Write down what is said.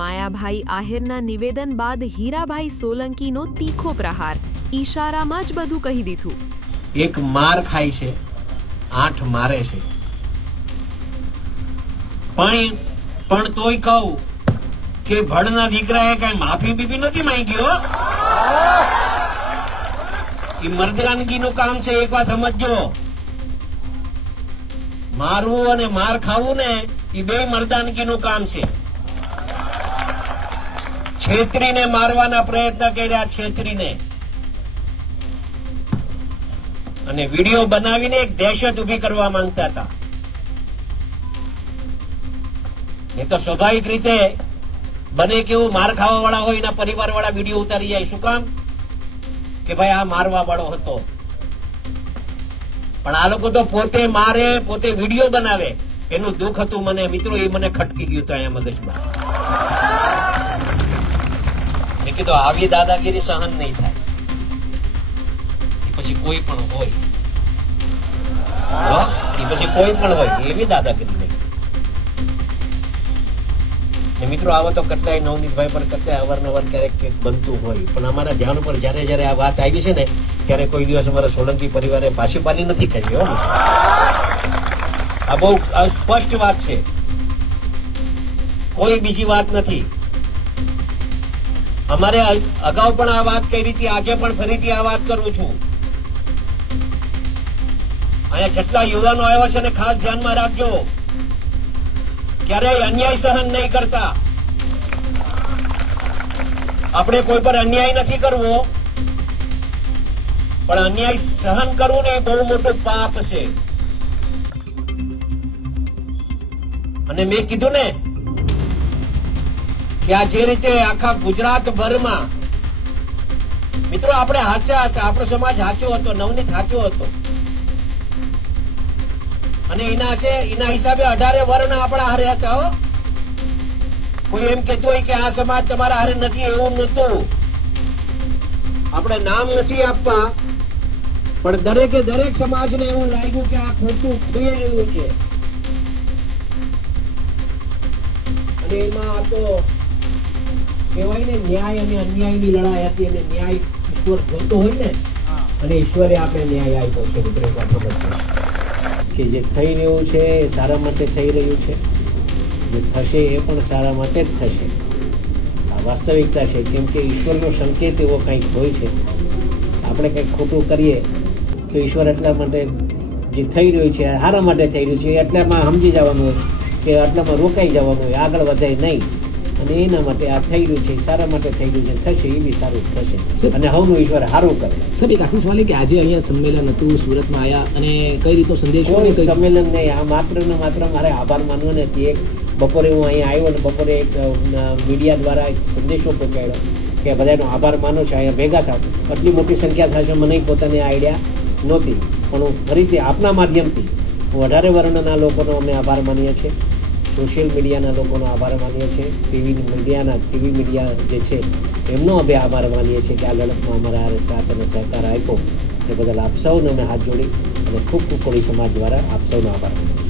માયાભાઈ આહિરના નિવેદન બાદ હીરાભાઈ સોલંકીનો તીખો પ્રહાર, ઈશારામાં જ બધું કહી દીધું. એક માર ખાય છે, 8 મારે છે, પણ તોય કહું કે ભણના દીકરાએ કઈ માફી બીપી નથી માંગી હો. એ મર્દગાનગીનું કામ છે, એક વાત સમજજો. મારવું અને માર ખાવું ને એ બે મર્દાનગીનું કામ છે. છેતરીને મારવાના પ્રયત્ન કર્યા, છેતરીને, અને વિડીયો બનાવીને એક દહેશત ઉભી કરવા માંગતા હતા. એ તો સ્વાભાવિક રીતે બને કેવું માર ખાવા વાળા હોય એના પરિવાર વાળા વિડીયો ઉતારી જાય. શું કામ? કે ભાઈ આ મારવા વાળો હતો. પણ આ લોકો તો પોતે મારે, પોતે વિડીયો બનાવે. એનું દુઃખ હતું મને મિત્રો, એ મને ખટકી ગયું હતું અહીંયા મગજમાં. મેં કીધું આવી દાદાગીરી સહન નહીં થાય. પછી કોઈ પણ હોય, પછી કોઈ પણ હોય એવી દાદાગીરી નહીં. મિત્રો આવો તો કેટલાય નવનીતભાઈ પર કેટલાય અવારનવાર ક્યારેક બનતું હોય, પણ અમારા ધ્યાન ઉપર જયારે આ વાત આવી છે ને ત્યારે કોઈ દિવસ અમારા સોલંકી પરિવારે પાછી પાની નથી ખાઈ. આ બહુ સ્પષ્ટ વાત છે, કોઈ બીજી વાત નથી. અમારે અગાઉ પણ આ વાત કરી હતી, આજે પણ ફરીથી આ વાત કરું છું. અહીંયા જેટલા યુવાનો આવ્યા છે ને ખાસ ધ્યાનમાં રાખજો, ક્યારેય અન્યાય સહન નહીં કરતા. આપણે કોઈ પર અન્યાય નથી કરવો, પણ અન્યાય સહન કરવું ને એ બહુ મોટું પાપ છે. અને મેં કીધું ને કે આ જે રીતે આખા ગુજરાત ભરમાં મિત્રો આપણે સાચા હતા, આપણો સમાજ સાચો હતો, નવનીત સાચો હતો, અને એના હિસાબે 18 વર્ણ આપણા હારે હતા. કોઈ એમ કહેતું હોય કે આ સમાજ તમારા હારે નથી, એવું નહોતું. આપણે નામ નથી આપવા, પણ દરેકે દરેક સમાજને એવું લાગ્યું કે આ ખોટું થઈ રહ્યું છે. અને એમાં આ તો કહેવાય ને ન્યાય અને અન્યાયની લડાઈ હતી, અને ન્યાય ઈશ્વર જોતો હોય ને, અને ઈશ્વરે આપણે ન્યાય આપ્યો છે. કે જે થઈ રહ્યું છે એ સારા માટે થઈ રહ્યું છે, જે થશે એ પણ સારા માટે જ થશે. આ વાસ્તવિકતા છે, કેમ કે ઈશ્વરનો સંકેત એવો કંઈક હોય છે. આપણે કંઈક ખોટું કરીએ તો ઈશ્વર એટલા માટે જે થઈ રહ્યું છે સારા માટે થઈ રહ્યું છે એટલામાં સમજી જવાનું હોય કે આટલામાં રોકાઈ જવાનું હોય, આગળ વધાય નહીં. અને એના માટે આ થઈ રહ્યું છે સારા માટે થઈ રહ્યું છે, થશે એ બી સારું થશે, અને હવનું ઈશ્વર સારું કરે. સર એક આખું સવાલ કે આજે અહીંયા સંમેલન હતું, સુરતમાં આવ્યા, અને કઈ રીતનો સંદેશો? કોઈ સંમેલન નહીં, આ માત્ર ને માત્ર મારે આભાર માનવો ને. એક બપોરે હું અહીંયા આવ્યો ને બપોરે એક મીડિયા દ્વારા એક સંદેશો પહોંચાડ્યો કે બધાનો આભાર માનો છે, અહીંયા ભેગા થાવ. આટલી મોટી સંખ્યા થશે મને પોતાને આઈડિયા નહોતી, પણ હું ફરીથી આપના માધ્યમથી હું 18 વર્ણના લોકોનો અમે આભાર માનીએ છીએ, સોશિયલ મીડિયાના લોકોનો આભાર માનીએ છીએ, ટીવી મીડિયા જે છે એમનો અમે આભાર માનીએ છીએ કે આ લડતમાં અમારા સાથ અને સહકાર આપ્યો. એ બદલ આપ સૌને અમે હાથ જોડી અને ખૂબ કોળી સમાજ દ્વારા આપ સૌનો આભાર માનીએ.